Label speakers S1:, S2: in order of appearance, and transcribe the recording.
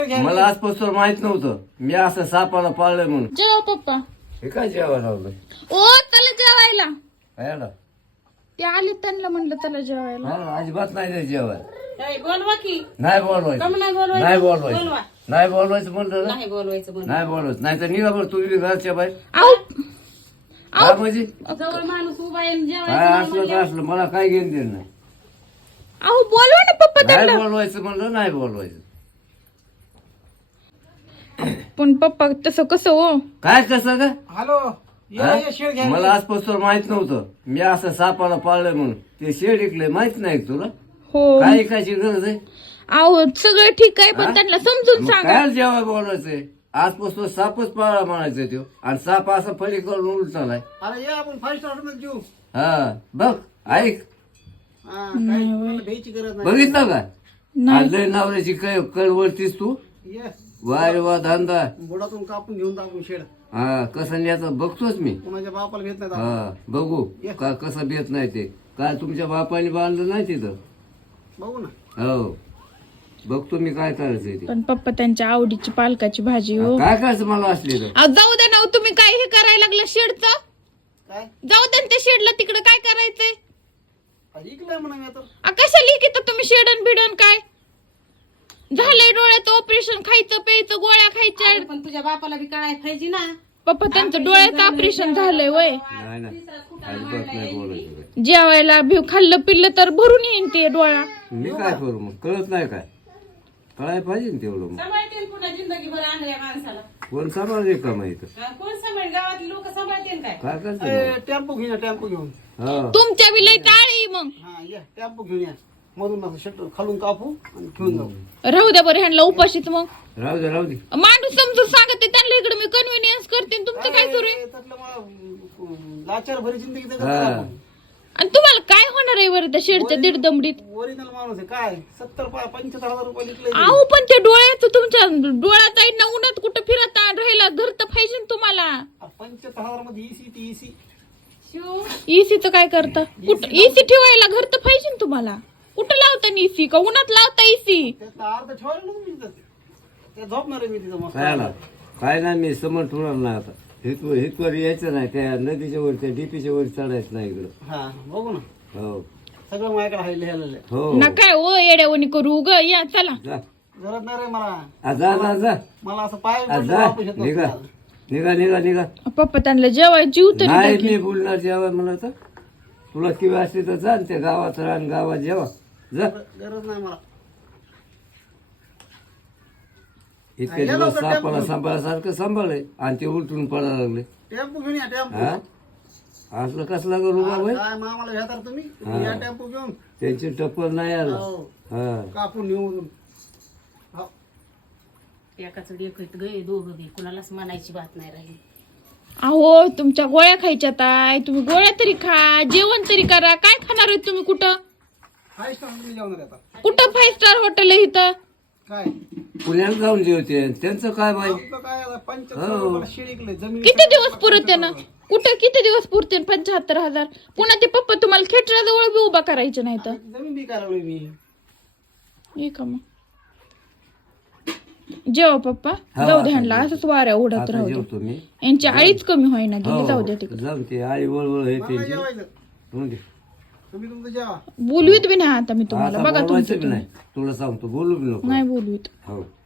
S1: मला आजपासून माहित नव्हतं मी असं सापाला पाळलंय म्हणून.
S2: जेवा पप्पा.
S1: हे काय जेवायला लावलंय
S2: ओ त्याला जेवायला.
S1: खायला?
S2: ते आले त्यांना म्हणलं त्याला जेवायला.
S1: हा, अजिबात नाही द्यायचं जेवायला.
S3: बोलवा की
S1: नाही बोलवायचं
S3: कम नाही बोलवायचं?
S1: नाही बोलवायचं
S3: बोलवा.
S1: नाही बोलवायचं म्हणलं ना.
S3: नाही बोलवायचं बोल.
S1: नाही बोलवायचं नाही तर निघा बरं तुम्ही घरच्या बाहेर.
S2: आऊ
S1: काय म्हणजे
S3: जवळ माणूस उभा आहे
S1: काय
S3: जेवायचं
S1: असलं तर असलं मला काय घेऊन देणं नाही.
S2: आऊ बोलवा ना पप्पा
S1: नाही
S2: त्यांना.
S1: बोलवायचं म्हणलं नाही बोलवायचं.
S2: पण पप्पा तसं कसं हो.
S1: काय कसं का
S4: हॅलो
S1: हा? मला आजपासून माहित नव्हतं मी असं सापाला पाळलंय म्हणून. ते शेड इकलंय माहित नाही का तुला?
S2: हो
S1: काय ऐकायची गरज आहे?
S2: आहो सगळं ठीक आहे
S1: हा?
S2: पण त्यांना समजून
S1: मग
S2: सांगा.
S1: काय जेव्हा बोलायचंय आजपासून सापच पाळा म्हणायचं तो. आणि साप असं फळी करून उलटालाय.
S4: अरे ये आपण 5 स्टार मध्ये जेऊ.
S1: हा बघ ऐक
S4: हा, काही कोणाला भ्यायची गरज नाही.
S1: बघितलं का?
S2: नाही
S1: आज लय नवऱ्याची कळवळतीस तू.
S4: ये
S1: वाय रे वा धंदा.
S4: बुडातून कापून घेऊन टाकून शेड.
S1: हा कसं न्यायचं बघतोच मी.
S4: कोणाच्या बापाला घेत नाही
S1: हा बघू का कसं बेत नाही ते. काय तुमच्या बापाने बांधलं नाही तिथं?
S4: बघू ना.
S1: हो बघतो मी काय करायचंय ते.
S2: पण पप्पा त्यांच्या आवडीची पालकाची भाजी हो.
S1: काय करायचं मला असले तर.
S2: अहो, जाऊ द्या ना हो, तुम्ही काय हे करायला लागलं शेडचं.
S4: काय
S2: जाऊ द्या ना त्या शेडला तिकडे काय करायचंय.
S4: ऐकलंय म्हणा मी आता.
S2: कशाला लिखित तुम्ही शेडन बिडन काय झालंय डोळ्याचं ऑपरेशन खायचं प्यायचं गोळ्या खायच्या.
S3: पण तुझ्या बापाला बी कळायला पाहिजे ना.
S2: पप्पा त्यांचं डोळ्याचं ऑपरेशन झालंय वय.
S1: नाही नाही अजिबात नाही बोलायचं.
S2: जेवायला भिव खाल्लं पिल्लं तर भरून येईन ते डोळा.
S1: मी काय करू मग कळत नाही काय? कळायला पाहिजे ना तेवढं मग.
S3: सांभाळते पुन्हा जिंदगी भर आणल्या माणसाला.
S1: कोण सांभाळले का माहित?
S3: कोण सांभाळ गावातले लोक सांभाळते काय?
S1: काय करते
S4: ए, टेम्पो घेऊन या टेम्पो घेऊन.
S1: हा
S2: तुमच्या बी लय टाळी मग.
S4: हा ये टेम्पो घेऊन या. मधून असं शटर खालून कापू आणि घेऊन जाऊ.
S2: राहू द्या बरं ह्यांना उपाशीच मग.
S1: राहू दे राहू दे.
S2: माणूस समजून सांगते त्यांना इकडे मी कन्व्हिनियन्स करते आणि तुमचं काय सुरू आहे.
S4: त्यातलं मला लाचार भरी जिंदगी जगत
S1: हा.
S4: आपण.
S2: आणि तुम्हाला काय होणार आहे बरं त्या शेडच्या दीड दमडीत.
S4: ओरिजिनल माणूस आहे काय 75,000 रुपये लिखले.
S2: आहो पण त्या डोळ्याचं तुमच्या डोळ्यात आहे ना उन्हात कुठं फिरत राहिला घर तर पाहिजे ना तुम्हाला.
S4: 75,000 मध्ये ECT EC.
S3: शिव
S2: इसीचं काय करता कुठं इसी ठेवायला घर तर पाहिजे ना तुम्हाला. कुठं लावता इसी का उन्हात लावता इसी.
S4: त्याचा अर्ध ठेवायला ना मी तिथं. ते झोपणार आहे मी तिथं मस्त.
S1: काय ना काय नाही मी समोर ठेवणार नाही आता. हितवर यायचं नाही त्या नदीच्या वर त्या डीपीच्या वर चढायचं नाही इकडं.
S4: हा बघू ना.
S1: हो
S4: सगळं माझ्याकडे आहे लिहायला.
S1: हो
S2: ना काय ओ येड्यावणी करू ग या चला.
S1: जा
S4: गरज नाही रे मला.
S1: जा जा जा
S4: मला असं पाय
S1: जा
S4: वापस येत
S1: निघा
S4: नसतं.
S1: निघा निघा निघा.
S2: पप्पा त्यांना जेवाय जीव तरी
S1: नाही
S2: द्या की.
S1: मी बोलणार जेव्हा मला तर तुला किंवा असली तर जा न त्या गावात राहा न गावात जेवा जा.
S4: गरज नाही मला.
S1: इतके दिवस सापाला सांभाळासारखं सांभाळले आणि ते उलटून पडायला लागले.
S4: टेम्पो घेऊन या टेम्पो.
S1: हा असलं कसला करू बाबा.
S4: काय मामाला घेता तुम्ही या टेम्पो घेऊन.
S1: त्यांची टप्पर नाही आलं.
S4: हो.
S1: हा
S4: कापून नेऊन. हो.
S3: एकाच देखत गे दोघं बी कुणालाच म्हणायची बात नाही राहिली.
S2: अहो तुमच्या गोळ्या खायच्या ताय तुम्ही गोळ्या तरी खा जेवण तरी करा. काय खाणार आहेत तुम्ही कुठं
S4: 5 स्टार मध्ये जेवणार आहे आता.
S2: कुठं 5 स्टार हॉटेल आहे इथं.
S4: काय
S1: पुण्याला जाऊन जेवते त्यांचं काय बाई.
S4: आपलं काय आता 75,000 रुपयाला शेड इकले जमीन.
S2: किती दिवस पुरत ना कुठं किती दिवस पुरते 75,000. पुन्हा ते पप्पा तुम्हाला खेटराजवळ बी उभा करायचे नाही तर.
S4: जमीन बी करायला मी.
S2: हे का मग जेवा पप्पा.
S1: हा,
S2: जाऊ दे
S1: आता
S2: ह्यांना असंच वाऱ्या उडत
S1: आता
S2: राहू दे.
S1: जेवतो मी.
S2: यांची आळीच कमी होईना गेली जाऊ द्या
S1: हो
S2: तिकडे.
S1: जाऊन ते आई वळवळ हे
S4: मला
S1: त्यांची
S4: जेवायचं.
S1: होऊन दे.
S4: तुम्ही तुमचं जेवा.
S2: बोलवीत बी नाही आता मी तुम्हाला
S1: आता
S2: बघा
S1: बोलवायचं
S2: तुमचं
S1: बी नाही तुला सांगतो बोलू बी नको.
S2: नाही बोलवीत.
S1: हो